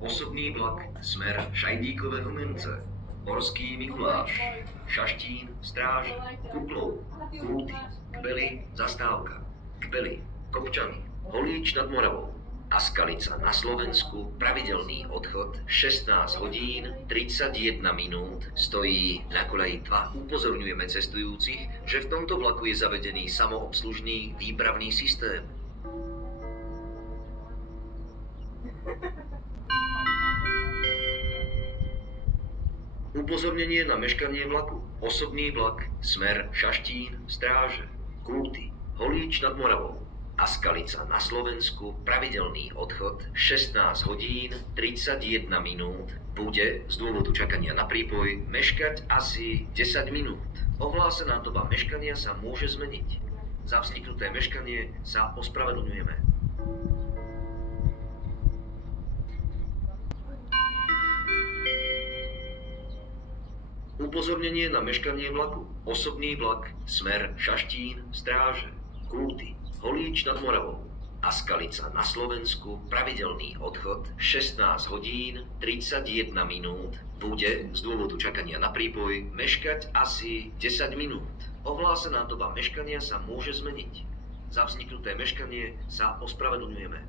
Osobný vlak smer Šajdíkové Humence, Horský Mikuláš, Šaštín, Stráže, Kuplov, Kúty, Kbely, Zastávka, Kbely, Kopčany, Holíč nad Moravou a Skalica na Slovensku pravidelný odchod 16 hodín 31 minút stojí na koľaji 2. Upozorňujeme cestujúcich, že v tomto vlaku je zavedený samoobslužný výpravný systém. Upozornenie na meškanie vlaku. Osobný vlak smer Šaštín, Stráže, Kúty, Holíč nad Moravou a Skalica na Slovensku pravidelný odchod 16 hodín 31 minút bude z dôvodu čakania na prípoj meškať asi 10 minút. Ohlásená doba meškania sa môže zmeniť. Za vzniknuté meškanie sa ospravedlňujeme. Upozornenie na meškanie vlaku. Osobný vlak smer Šaštín, Stráže, Kúty, Holíč nad Moravou a Skalica na Slovensku pravidelný odchod 16 hodín 31 minút bude z dôvodu čakania na prípoj meškať asi 10 minút. Ohlásená doba meškania sa môže zmeniť. Za vzniknuté meškanie sa ospravedlňujeme.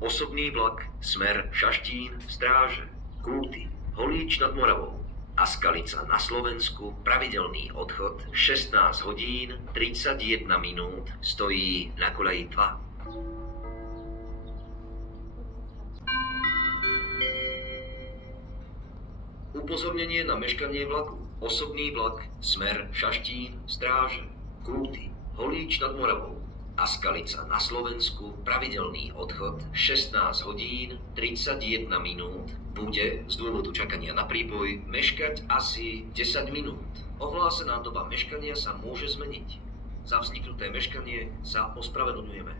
Osobný vlak smer Šaštín, Stráže, Kúty, Holíč nad Moravou a Skalica na Slovensku pravidelný odchod 16 hodín 31 minút stojí na koľaji 2. Upozornenie na meškanie vlaku. Osobný vlak smer Šaštín, Stráže, Kúty, Holíč nad Moravou a Skalica na Slovensku pravidelný odchod 16 hodín 31 minút bude z dôvodu čakania na prípoj meškať asi 10 minút. Ohlásená doba meškania sa môže zmeniť. Za vzniknuté meškanie sa ospravedlňujeme.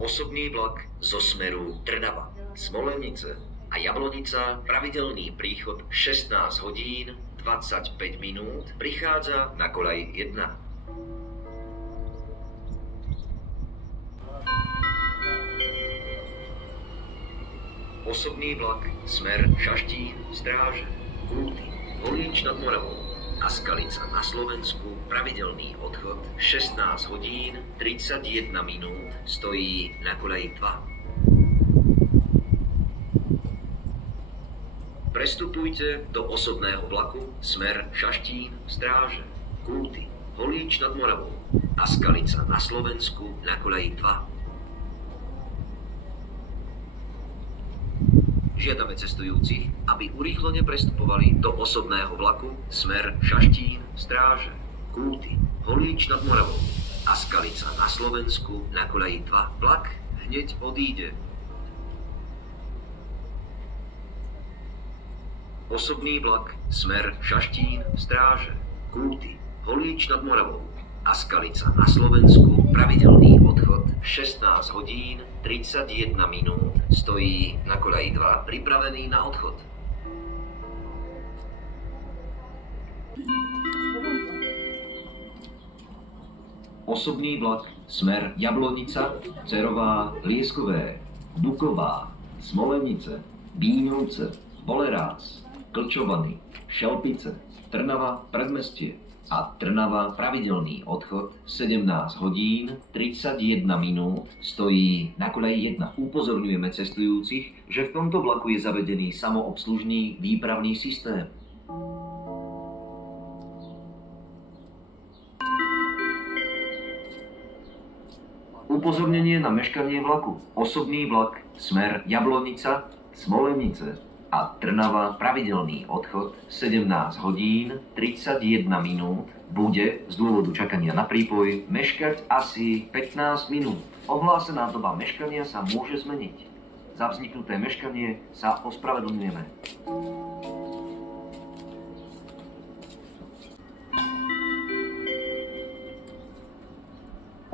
Osobný vlak zo smeru Trnava, Smolenice a Jablonica pravidelný príchod 16 hodín 25 minút prichádza na koľaj 1. Osobný vlak smer Šaštín, Stráže, Kúty, Holíč nad Moravou a Skalica na Slovensku pravidelný odchod 16 hodín 31 minút stojí na koľaji 2. Prestupujte do osobného vlaku smer Šaštín, Stráže, Kúty, Holíč nad Moravou a Skalica na Slovensku na koľaji 2. Žiadame cestujúcich, aby urýchlene prestupovali do osobného vlaku smer Šaštín, Stráže, Kúty, Holíč nad Moravou a Skalica na Slovensku na koľaji 2. Vlak hneď odíde. Osobný vlak smer Šaštín, Stráže, Kúty, Holíč nad Moravou a Skalica na Slovensku pravidelný odchod 16 hodín 31 minút stojí na koľaji 2 pripravený na odchod. Osobný vlak smer Jablonica, Cerová, Lieskové, Buková, Smolenice, Bíňovce, Bolerác, Klčovany, Šelpice, Trnava, Predmestie a Trnava pravidelný odchod 17 hodín 31 minút stojí na koľaji 1. Upozorňujeme cestujúcich, že v tomto vlaku je zavedený samoobslužný výpravný systém. Upozornenie na meškanie vlaku. Osobný vlak smer Jablonica, Smolenice a Trnava pravidelný odchod 17 hodín 31 minút bude z dôvodu čakania na prípoj meškať asi 15 minút. Ohlásená doba meškania sa môže zmeniť. Za vzniknuté meškanie sa ospravedlňujeme.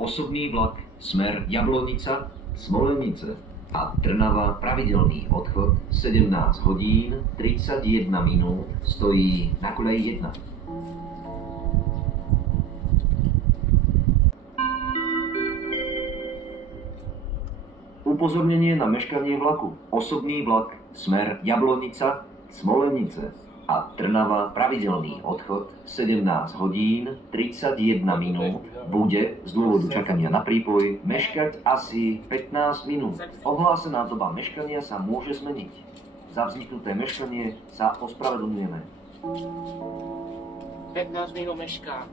Osobný vlak smer Jablonica, Smolenice a Trnava pravidelný odchod 17 hodín 31 minút stojí na koľaji 1. Upozornenie na meškanie vlaku. Osobný vlak, smer Jablonica, Smolenice a Trnava, pravidelný odchod 17 hodín 31 minút, bude z dôvodu čakania na prípoj meškať asi 15 minút. Ohlásená doba meškania sa môže zmeniť. Za vzniknuté meškanie sa ospravedlňujeme. 15 minút mešká.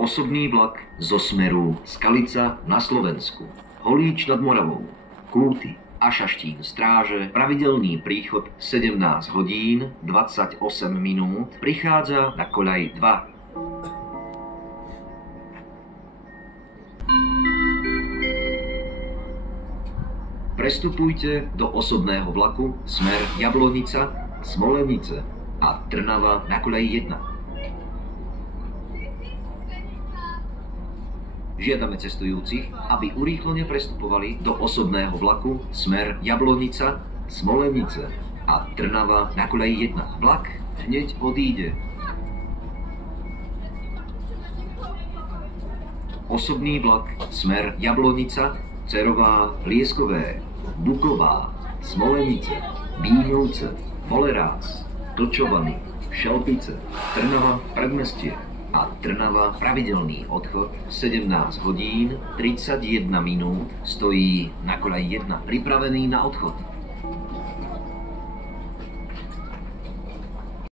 Osobný vlak zo smeru Skalica na Slovensku, Holíč nad Moravou, Kúty a Šaštín Stráže, pravidelný príchod 17 hodín 28 minút, prichádza na koľaj 2. Prestupujte do osobného vlaku smer Jablonica, Smolenice a Trnava na koľaj 1. Žiadame cestujúcich, aby urýchlene prestupovali do osobného vlaku smer Jablonica, Smolenice a Trnava na koľaj 1. Vlak hneď odíde. Osobný vlak smer Jablonica, Cerová, Lieskové, Buková, Smolenice, Bíňovce, Volerác, Tlčovany, Šelpice, Trnava, Predmestie a Trnava, pravidelný odchod 17 hodín 31 minút, stojí na koľaj 1, pripravený na odchod.